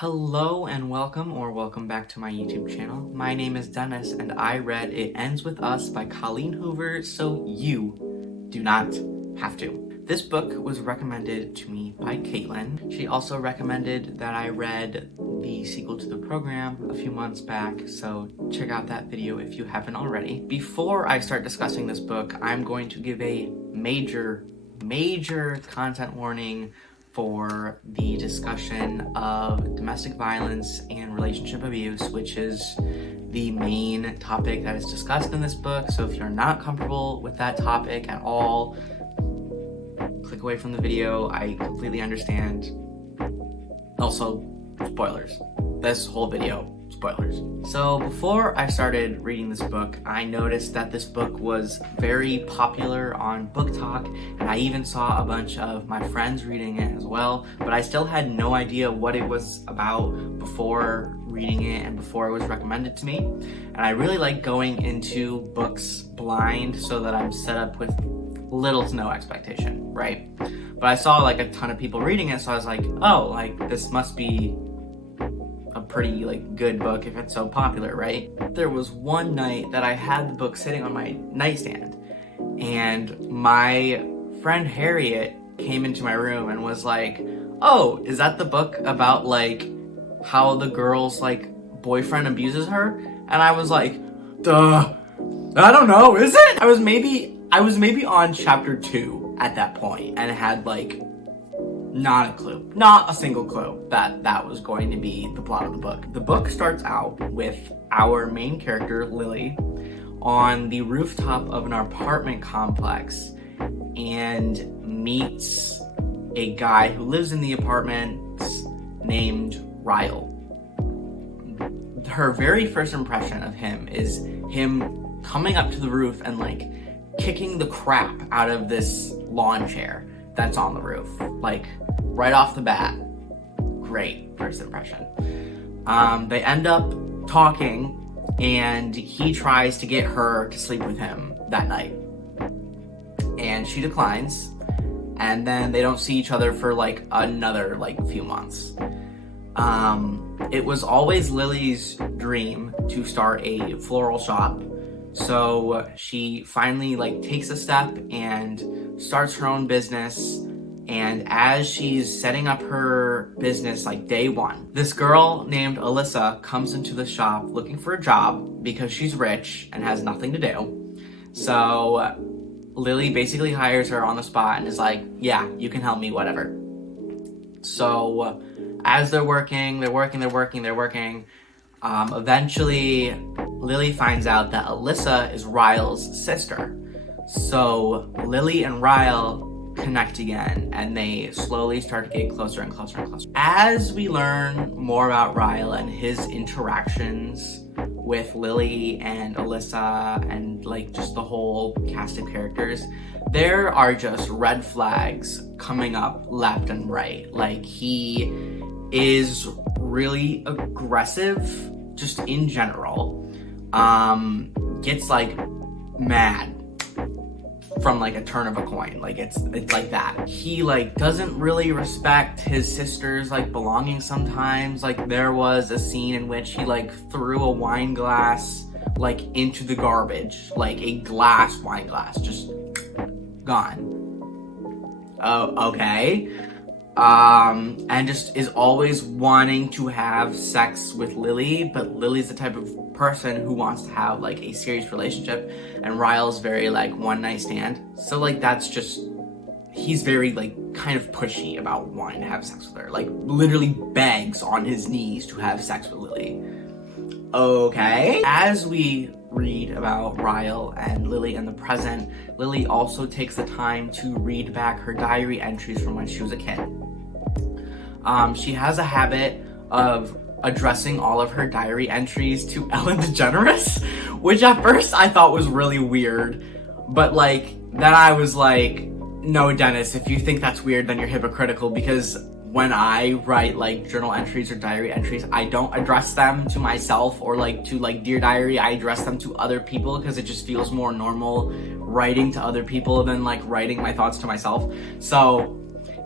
Hello and welcome back to my YouTube channel. My name is Dennis and I read It Ends With Us by Colleen Hoover so you do not have to. This book was recommended to me by Caitlin. She also recommended that I read the sequel to the program a few months back, so check out that video if you haven't already. Before I start discussing this book, I'm going to give a major content warning for the discussion of domestic violence and relationship abuse, which is the main topic that is discussed in this book. So if you're not comfortable with that topic at all, click away from the video. I completely understand. Also, spoilers. This whole video, spoilers. So before I started reading this book, I noticed that this book was very popular on Book Talk, and I even saw a bunch of my friends reading it as well, but I still had no idea what it was about before reading it and before it was recommended to me. And I really like going into books blind so that I'm set up with little to no expectation, right? But I saw like a ton of people reading it, so I was like, oh, like this must be a pretty good book if it's so popular, right? There was one night that I had the book sitting on my nightstand, and my friend Harriet came into my room and was like, oh, is that the book about how the girl's boyfriend abuses her? And I was like, duh, I don't know, is it? I was maybe on chapter 2 at that point and had not a single clue that that was going to be the plot of the book. The book starts out with our main character, Lily, on the rooftop of an apartment complex and meets a guy who lives in the apartment named Ryle. Her very first impression of him is him coming up to the roof and kicking the crap out of this lawn chair that's on the roof. Right off the bat, great first impression. They end up talking, and he tries to get her to sleep with him that night. And she declines, and then they don't see each other for another few months. It was always Lily's dream to start a floral shop. So she finally takes a step and starts her own business. And as she's setting up her business day one, this girl named Alyssa comes into the shop looking for a job because she's rich and has nothing to do. So Lily basically hires her on the spot and is like, yeah, you can help me, whatever. So as they're working, eventually Lily finds out that Alyssa is Ryle's sister. So Lily and Ryle connect again, and they slowly start to get closer and closer and closer. As we learn more about Ryle and his interactions with Lily and Alyssa and just the whole cast of characters, there are just red flags coming up left and right. He is really aggressive just in general, gets mad from a turn of a coin. It's like that. He doesn't really respect his sister's belongings sometimes. There was a scene in which he threw a wine glass into the garbage, a glass wine glass, just gone. Oh, okay. And just is always wanting to have sex with Lily, but Lily's the type of person who wants to have a serious relationship, and Ryle's very one night stand. So that's just, he's very kind of pushy about wanting to have sex with her, literally begs on his knees to have sex with Lily. Okay. As we read about Ryle and Lily in the present, Lily also takes the time to read back her diary entries from when she was a kid. She has a habit of addressing all of her diary entries to Ellen DeGeneres, which at first I thought was really weird, but then I was like, no, Dennis, if you think that's weird, then you're hypocritical, because when I write journal entries or diary entries, I don't address them to myself or to Dear Diary. I address them to other people because it just feels more normal writing to other people than writing my thoughts to myself. So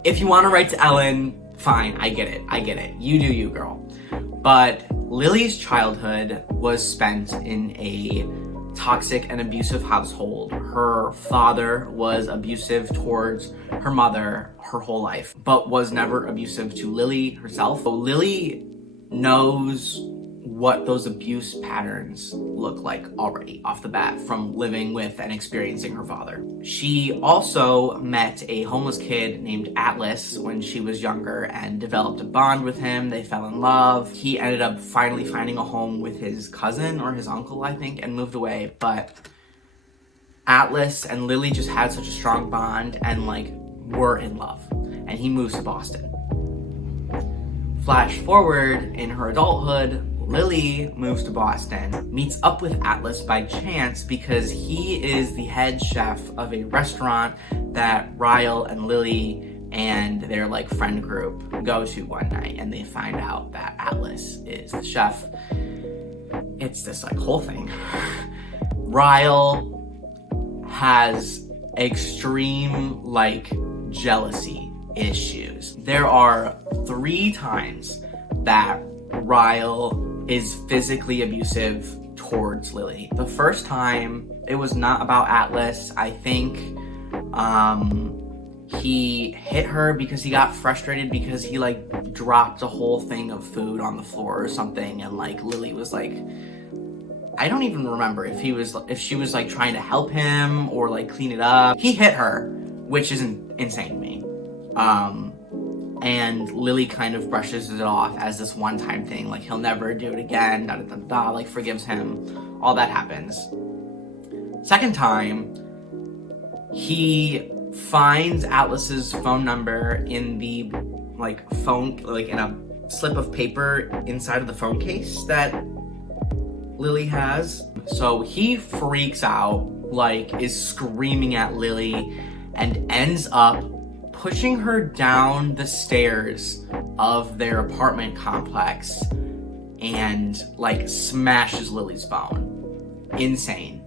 if you want to write to Ellen, Fine, I get it. You do you, girl. But Lily's childhood was spent in a toxic and abusive household. Her father was abusive towards her mother her whole life, but was never abusive to Lily herself. So Lily knows what those abuse patterns look like already off the bat from living with and experiencing her father. She also met a homeless kid named Atlas when she was younger and developed a bond with him. They fell in love. He ended up finally finding a home with his cousin or his uncle, I think, and moved away. But Atlas and Lily just had such a strong bond and like were in love. And he moves to Boston. Flash forward in her adulthood, Lily moves to Boston, meets up with Atlas by chance because he is the head chef of a restaurant that Ryle and Lily and their like friend group go to one night, and they find out that Atlas is the chef. It's this like whole thing. Ryle has extreme like jealousy issues. There are 3 times that Ryle is physically abusive towards Lily. The first time, it was not about Atlas. I think he hit her because he got frustrated because he like dropped a whole thing of food on the floor or something, and like Lily was like, I don't even remember if she was like trying to help him or like clean it up. He hit her, which is insane to me. And Lily kind of brushes it off as this one-time thing, like he'll never do it again, like forgives him. All that happens. Second time, he finds Atlas's phone number in the in a slip of paper inside of the phone case that Lily has. So he freaks out, like is screaming at Lily, and ends up pushing her down the stairs of their apartment complex and like smashes Lily's phone. Insane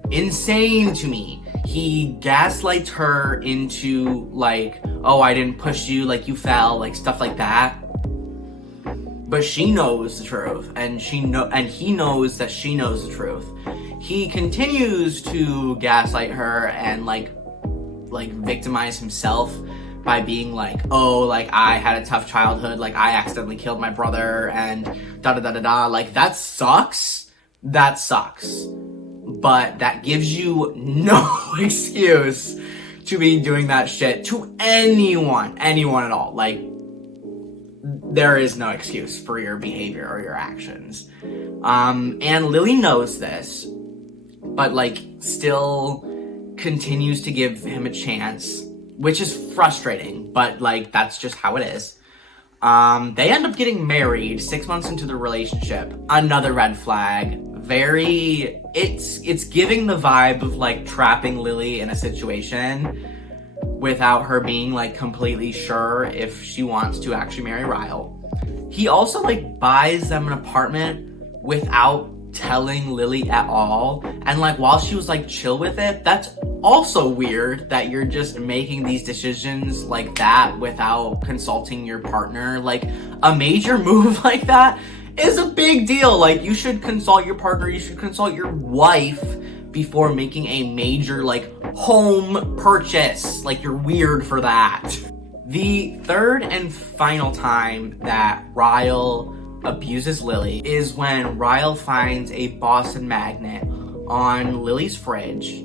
to me. He gaslights her into like, oh, I didn't push you, like you fell, like stuff like that. But she knows the truth, and he knows that she knows the truth. He continues to gaslight her and like victimize himself by being like, oh, like I had a tough childhood, like I accidentally killed my brother and da-da-da-da-da. Like that sucks. But that gives you no excuse to be doing that shit to anyone at all. Like there is no excuse for your behavior or your actions. And Lily knows this, but like still continues to give him a chance, which is frustrating, but like that's just how it is. They end up getting married 6 months into the relationship. Another red flag. It's giving the vibe of like trapping Lily in a situation without her being like completely sure if she wants to actually marry Ryle. He also like buys them an apartment without telling Lily at all, and like while she was like chill with it. That's also weird that you're just making these decisions like that without consulting your partner. Like a major move like that is a big deal. Like you should consult your partner, you should consult your wife before making a major like home purchase. Like you're weird for that. The third and final time that Ryle abuses Lily is when Ryle finds a Boston magnet on Lily's fridge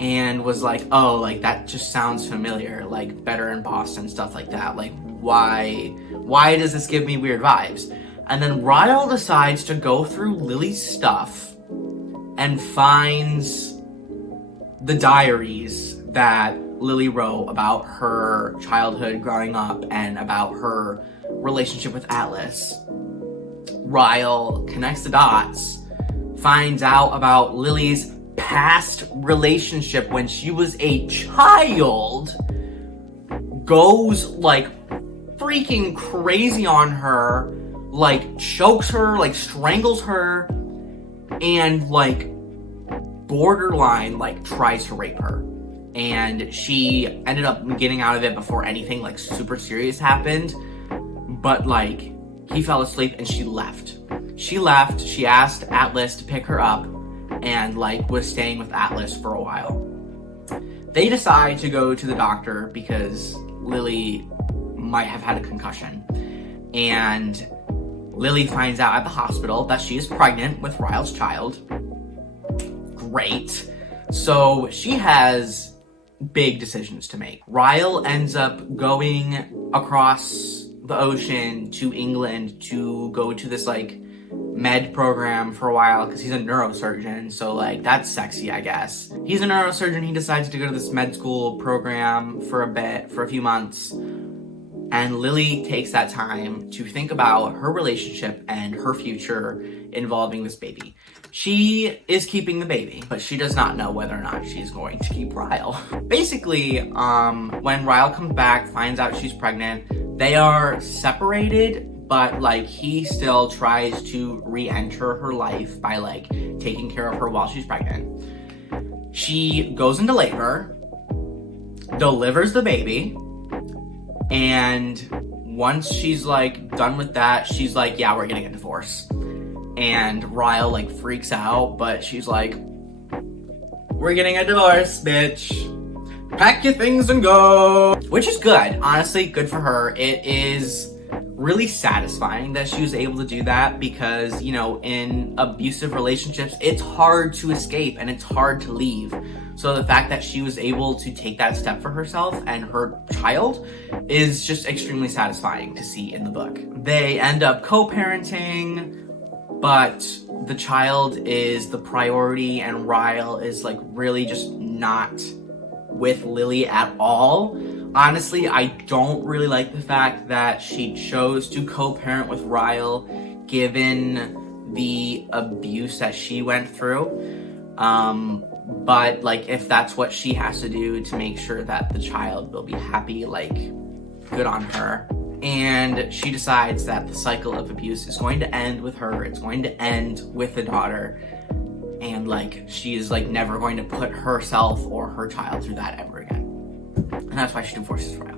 and was like, oh, like that just sounds familiar, like better in Boston, stuff like that. Like why does this give me weird vibes? And then Ryle decides to go through Lily's stuff and finds the diaries that Lily wrote about her childhood growing up and about her relationship with Atlas. Ryle connects the dots, finds out about Lily's past relationship when she was a child, goes like freaking crazy on her, like chokes her, like strangles her, and like borderline like tries to rape her. And she ended up getting out of it before anything like super serious happened. but like he fell asleep and she left. She asked Atlas to pick her up and like was staying with Atlas for a while. They decide to go to the doctor because Lily might have had a concussion. And Lily finds out at the hospital that she is pregnant with Ryle's child. Great. So she has big decisions to make. Ryle ends up going across the ocean to England to go to this like med program for a while because he's a neurosurgeon, so like that's sexy, I guess. He's a neurosurgeon. He decides to go to this med school program for a few months, and Lily takes that time to think about her relationship and her future involving this baby. She is keeping the baby, but she does not know whether or not she's going to keep Ryle. Basically, when Ryle comes back, finds out she's pregnant, they are separated, but like he still tries to re-enter her life by like taking care of her while she's pregnant. She goes into labor, delivers the baby, and once she's like done with that, she's like, yeah, we're getting a divorce. And Ryle like freaks out, but she's like, we're getting a divorce, bitch. Pack your things and go. Which is good, honestly, good for her. It is really satisfying that she was able to do that because, you know, in abusive relationships, it's hard to escape and it's hard to leave. So the fact that she was able to take that step for herself and her child is just extremely satisfying to see in the book. They end up co-parenting, but the child is the priority and Ryle is like really just not with Lily at all. Honestly, I don't really like the fact that she chose to co-parent with Ryle given the abuse that she went through. But like if that's what she has to do to make sure that the child will be happy, like good on her. And she decides that the cycle of abuse is going to end with her. It's going to end with the daughter. And like she is like never going to put herself or her child through that ever again. And that's why she divorces Ryle.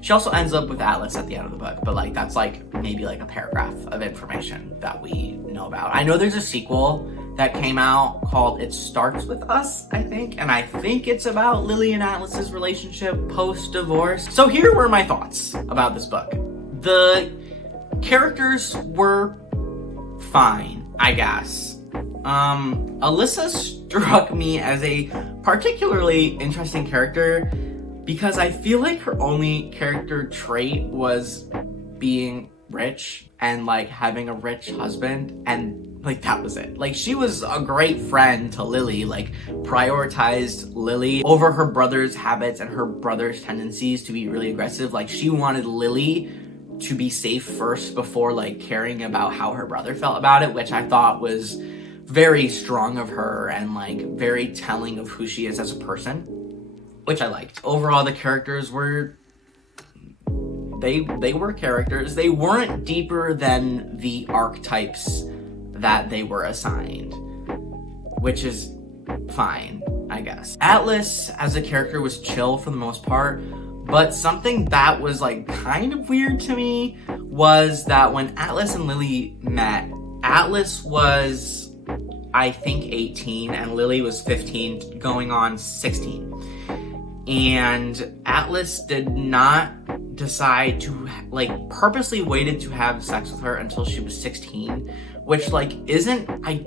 She also ends up with Atlas at the end of the book, but like that's like maybe like a paragraph of information that we know about. I know there's a sequel that came out called It Starts With Us, I think, and I think it's about Lily and Atlas's relationship post-divorce. So here were my thoughts about this book. The characters were fine, I guess. Alyssa struck me as a particularly interesting character because I feel like her only character trait was being rich and like having a rich husband, and like that was it. Like she was a great friend to Lily, like prioritized Lily over her brother's habits and her brother's tendencies to be really aggressive. Like she wanted Lily to be safe first before like caring about how her brother felt about it, which I thought was very strong of her and like very telling of who she is as a person, which I liked. Overall, the characters were they were characters. They weren't deeper than the archetypes that they were assigned, which is fine, I guess. Atlas as a character was chill for the most part, but something that was like kind of weird to me was that when Atlas and Lily met, Atlas was, I think, 18 and Lily was 15 going on 16. And Atlas did not decide to, like, purposely waited to have sex with her until she was 16, which, like, isn't, I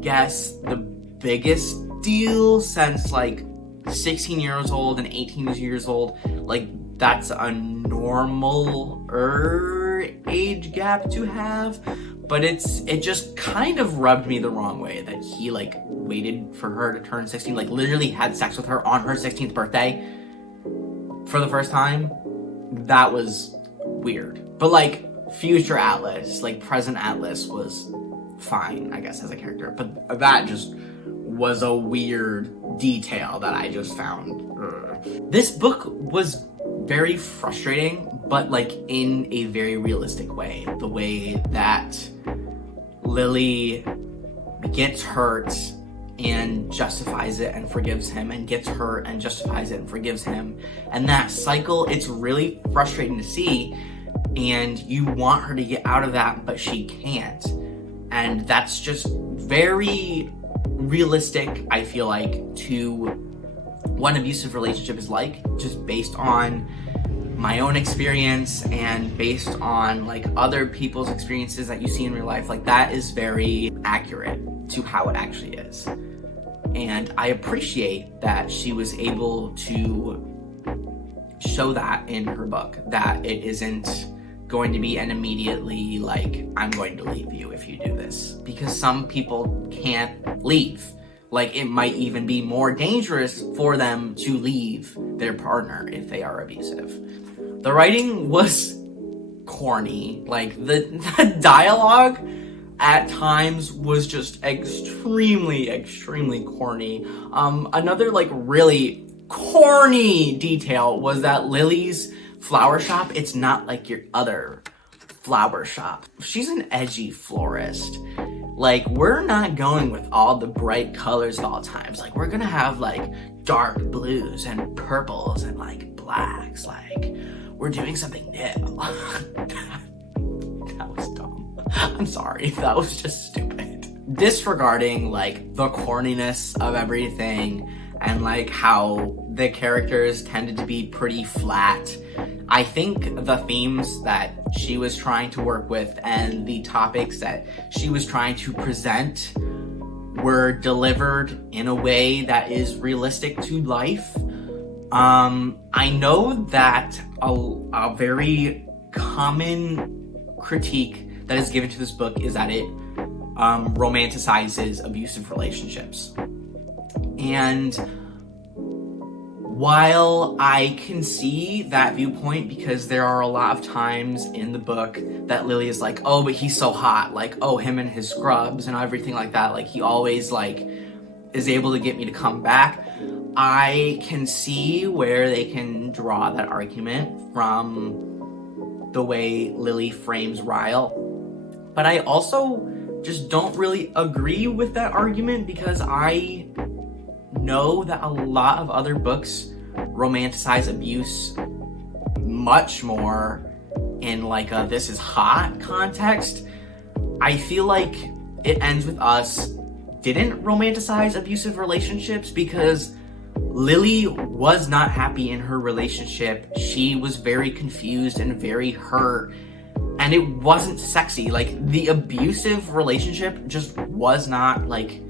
guess, the biggest deal since, like, 16 years old and 18 years old, like, that's a normal age gap to have. But it just kind of rubbed me the wrong way that he, like, waited for her to turn 16, like, literally had sex with her on her 16th birthday for the first time. That was weird. But, like, future Atlas, like, present Atlas was fine, I guess, as a character. But that just was a weird detail that I just found. This book was very frustrating, but, like, in a very realistic way. The way that Lily gets hurt and justifies it and forgives him, and gets hurt and justifies it and forgives him. And that cycle, it's really frustrating to see and you want her to get out of that, but she can't. And that's just very realistic, I feel like, to what an abusive relationship is like, just based on my own experience and based on like other people's experiences that you see in real life. Like, that is very accurate to how it actually is. And I appreciate that she was able to show that in her book, that it isn't going to be an immediately like, I'm going to leave you if you do this, because some people can't leave. Like, it might even be more dangerous for them to leave their partner if they are abusive. The writing was corny. Like, the dialogue at times was just extremely corny. Another like really corny detail was that Lily's flower shop, it's not like your other flower shop. She's an edgy florist. Like, we're not going with all the bright colors at all times. Like, we're gonna have like dark blues and purples and like blacks. Like, we're doing something new. That was dumb. I'm sorry, that was just stupid. Disregarding like the corniness of everything and like how the characters tended to be pretty flat, I think the themes that she was trying to work with and the topics that she was trying to present were delivered in a way that is realistic to life. I know that a very common critique that is given to this book is that it romanticizes abusive relationships. And while I can see that viewpoint, because there are a lot of times in the book that Lily is like, oh, but he's so hot, like, oh, him and his scrubs and everything like that, like, he always like is able to get me to come back. I can see where they can draw that argument from the way Lily frames Ryle, but I also just don't really agree with that argument, because I know that a lot of other books romanticize abuse much more in like a this is hot context. I feel like It Ends With Us didn't romanticize abusive relationships, because Lily was not happy in her relationship. She was very confused and very hurt, and it wasn't sexy. Like, the abusive relationship just was not like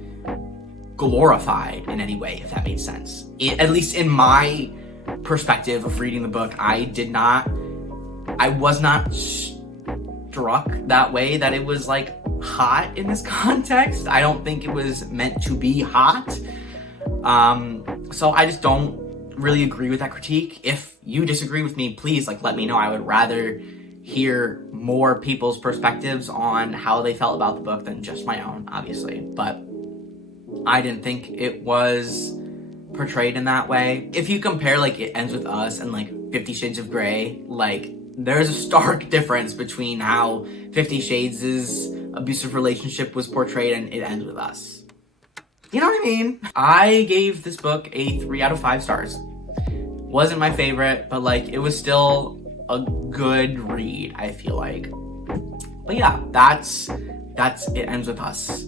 glorified in any way, if that made sense. At least in my perspective of reading the book, I was not struck that way, that it was like hot in this context. I don't think it was meant to be hot. So I just don't really agree with that critique. If you disagree with me, please like let me know. I would rather hear more people's perspectives on how they felt about the book than just my own, obviously. But I didn't think it was portrayed in that way. If you compare like It Ends With Us and like 50 Shades of Grey, like there's a stark difference between how 50 Shades' abusive relationship was portrayed and It Ends With Us. You know what I mean? I gave this book a 3 out of 5 stars. Wasn't my favorite, but like it was still a good read, I feel like. But yeah, that's It Ends With Us.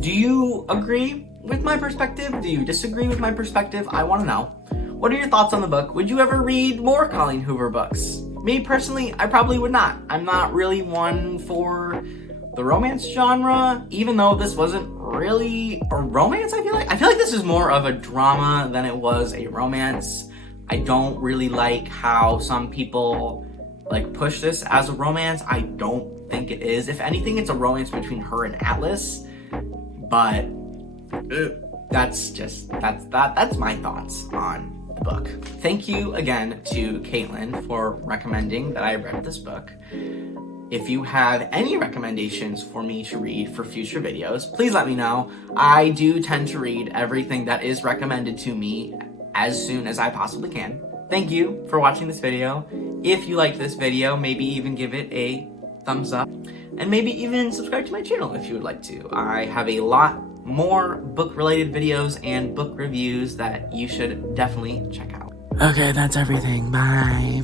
Do you agree with my perspective? Do you disagree with my perspective? I want to know. What are your thoughts on the book? Would you ever read more Colleen Hoover books? Me personally, I probably would not. I'm not really one for the romance genre, even though this wasn't really a romance. I feel like this is more of a drama than it was a romance. I don't really like how some people like push this as a romance. I don't think it is. If anything, it's a romance between her and Atlas. But that's my thoughts on the book. Thank you again to Caitlin for recommending that I read this book. If you have any recommendations for me to read for future videos, please let me know. I do tend to read everything that is recommended to me as soon as I possibly can. Thank you for watching this video. If you liked this video, maybe even give it a thumbs up, and maybe even subscribe to my channel if you would like to. I have a lot more book-related videos and book reviews that you should definitely check out. Okay, that's everything. Bye.